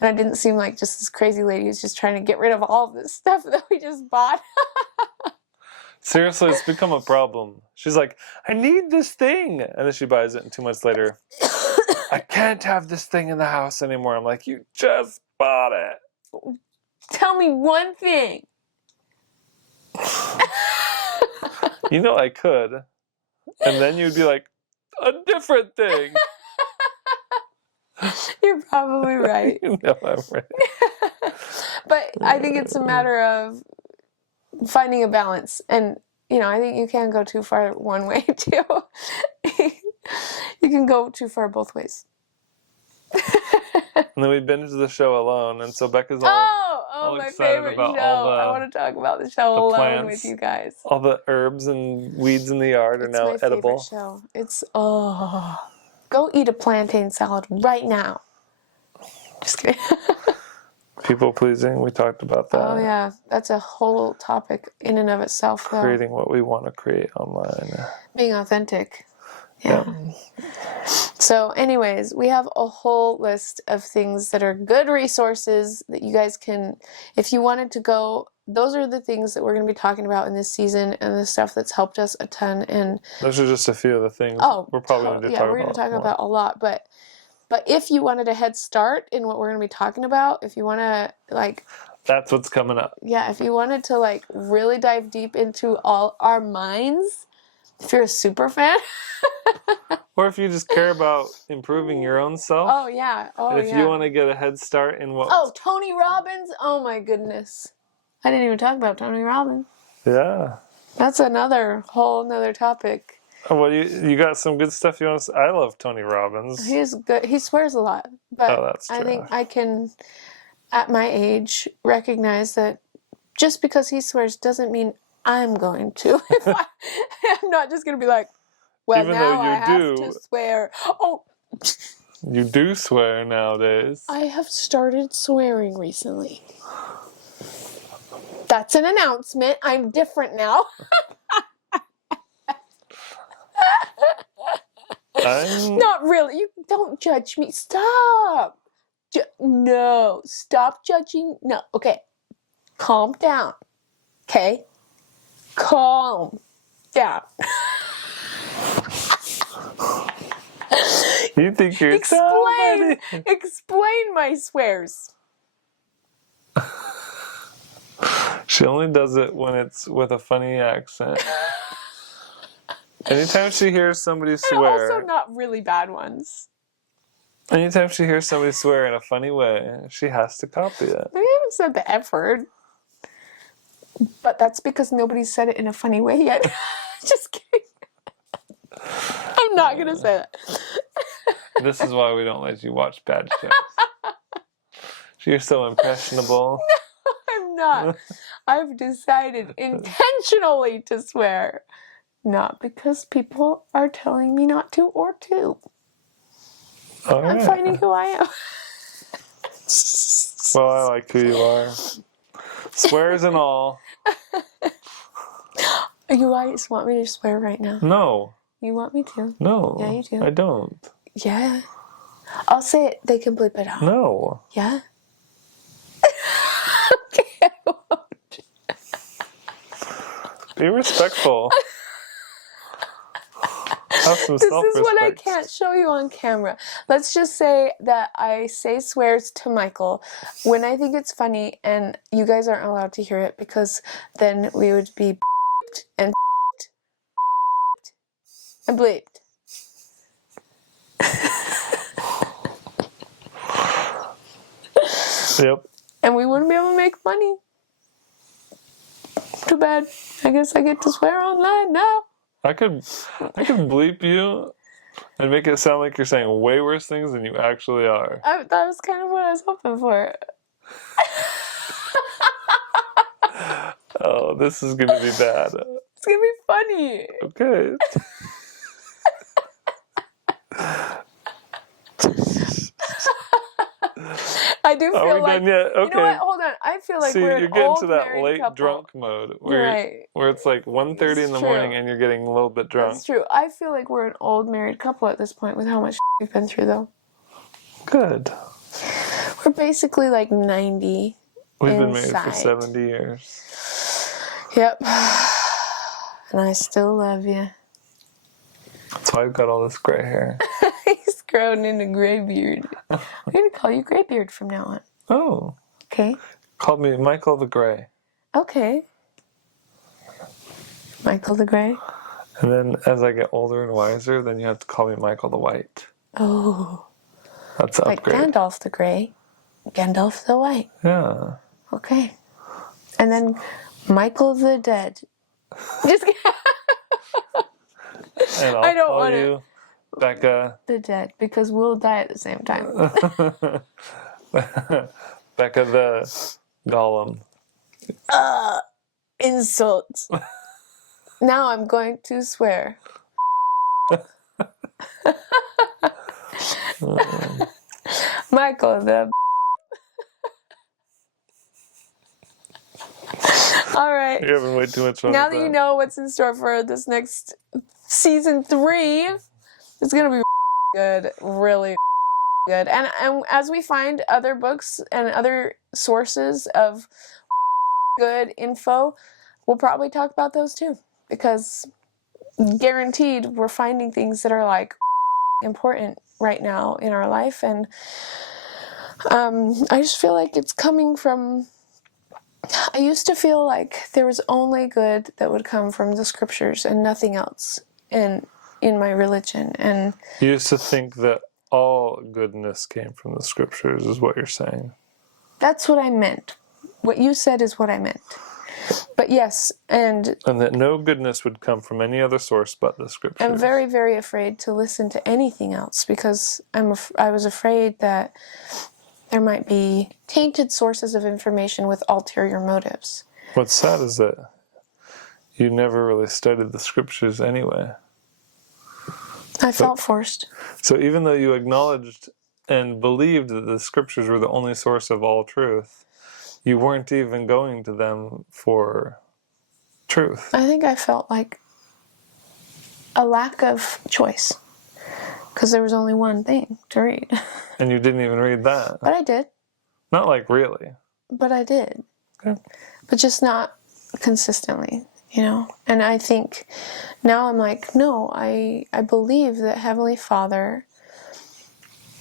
And I didn't seem like just this crazy lady who's just trying to get rid of all of this stuff that we just bought. Seriously, it's become a problem. She's like, I need this thing. And then she buys it, and 2 months later, I can't have this thing in the house anymore. I'm like, you just bought it. Tell me one thing. You know I could. And then you'd be like, a different thing. You're probably right. You know I'm right. But I think it's a matter of finding a balance. And, you know, I think you can't go too far one way, too. You can go too far both ways. And then we binged the show Alone, and so Becca's all my excited favorite about show. all I want to talk about the show Alone plants, with you guys. All the herbs and weeds in the yard are now edible. It's my favorite show. It's go eat a plantain salad right now. Just kidding. People pleasing, we talked about that. Oh yeah, that's a whole topic in and of itself, though. Creating what we want to create online. Being authentic. Yeah. So anyways, we have a whole list of things that are good resources that you guys can, if you wanted to go, those are the things that we're going to be talking about in this season, and the stuff that's helped us a ton. And those are just a few of the things we're probably going to talk about. We're going to talk about a lot, but if you wanted a head start in what we're going to be talking about, if you want to that's what's coming up. Yeah, if you wanted to really dive deep into all our minds, if you're a super fan. Or if you just care about improving your own self. Oh, yeah. And if you want to get a head start in what... Oh, Tony Robbins. Oh, my goodness. I didn't even talk about Tony Robbins. Yeah. That's whole nother topic. What you got some good stuff you want to say? I love Tony Robbins. He's good. He swears a lot. But that's true. I think I can, at my age, recognize that just because he swears doesn't mean I'm going to. I'm not just going to be like, well, even now I have to swear. Oh, you do swear nowadays. I have started swearing recently. That's an announcement. I'm different now. Not really. You don't judge me. Stop. No. Stop judging. No. Okay. Calm down. Okay? Calm down. You think you're Explain my swears. She only does it when it's with a funny accent. Anytime she hears somebody swear... And also not really bad ones. Anytime she hears somebody swear in a funny way, she has to copy it. I haven't said the F word. But that's because nobody's said it in a funny way yet. Just kidding. I'm not going to say that. This is why we don't let you watch bad shows. You're so impressionable. I'm not. I've decided intentionally to swear. Not because people are telling me not to or to. All right. I'm finding who I am. Well, I like who you are. Swears and all. You guys want me to swear right now? No. You want me to? No. Yeah, you do. I don't. Yeah. I'll say it. They can bleep it out. No. Yeah? Okay, I won't. Be respectful. Have some This is self-respect. what I can't show you on camera. Let's just say that I say swears to Michael when I think it's funny, and you guys aren't allowed to hear it because then we would be and bleeped. Yep. And we wouldn't be able to make money. Too bad. I guess I get to swear online now. I could bleep you and make it sound like you're saying way worse things than you actually are. That was kind of what I was hoping for. Oh, this is gonna be bad. It's gonna be funny. Okay. I do feel Are we like done yet? Okay. you know what? Hold on. I feel like See, we're you're an getting old to that married late couple. drunk mode where Right. where it's like 1:30 in the It's morning true. and you're getting a little bit drunk. That's true. I feel like we're an old married couple at this point with how much we've been through, though. Good. We're basically like 90. We've been married for Inside. 70 years. Yep. And I still love you. That's why I've got all this gray hair. He's grown into graybeard. I'm gonna call you graybeard from now on. Oh. Okay. Called me Michael the Gray. Okay. Michael the Gray. And then as I get older and wiser, then you have to call me Michael the White. Oh. That's an Like upgrade. Gandalf the Gray. Gandalf the White. Yeah. Okay. And then Michael the Dead. Just kidding. And I'll I don't call wanna- you Becca. The Dead, because we'll die at the same time. Becca the Gollum. Insults. Now I'm going to swear. Michael the. All right. You're having way too much fun. Now with that you know what's in store for this next season 3, it's gonna be good, really good. And as we find other books and other sources of good info, we'll probably talk about those too, because guaranteed we're finding things that are like important right now in our life, and I just feel like it's coming from. I used to feel like there was only good that would come from the scriptures and nothing else in my religion. And You used to think that all goodness came from the scriptures, is what you're saying. that's what I meant. What you said is what I meant. But yes, and And that no goodness would come from any other source but the scriptures. I'm very, very afraid to listen to anything else because I was afraid that there might be tainted sources of information with ulterior motives. What's sad is that you never really studied the scriptures anyway. I felt forced. So even though you acknowledged and believed that the scriptures were the only source of all truth, you weren't even going to them for truth. I think I felt like a lack of choice because there was only one thing to read. And you didn't even read that. But I did. Not like really. But I did. Okay. But just not consistently, you know? And I think now I'm like, no, I believe that Heavenly Father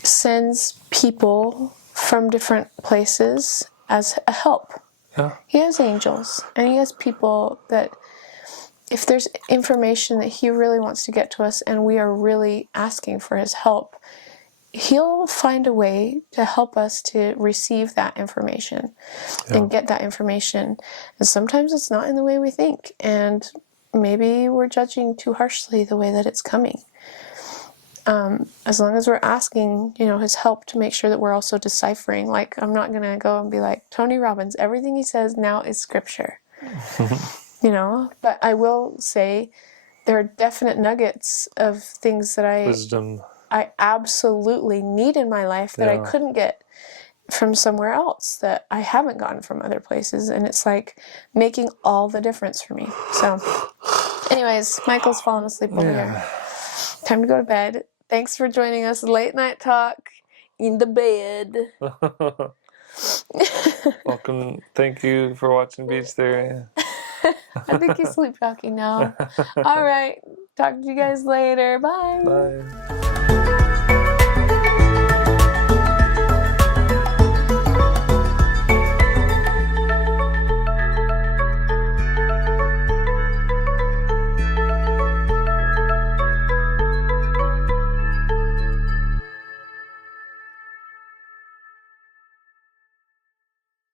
sends people from different places as a help. Yeah. He has angels, and he has people that if there's information that he really wants to get to us and we are really asking for his help, he'll find a way to help us to receive that information and get that information. And sometimes it's not in the way we think, and maybe we're judging too harshly the way that it's coming. as long as we're asking, his help to make sure that we're also deciphering. Like, I'm not going to go and be like, Tony Robbins, everything he says now is scripture. But I will say there are definite nuggets of things that Wisdom. I absolutely need in my life that I couldn't get from somewhere else, that I haven't gotten from other places. And it's like making all the difference for me. So anyways, Michael's falling asleep over here. Time to go to bed. Thanks for joining us. Late night talk in the bed. Welcome. Thank you for watching Beach Theory. I think he's sleep talking now. All right. Talk to you guys later. Bye. Bye.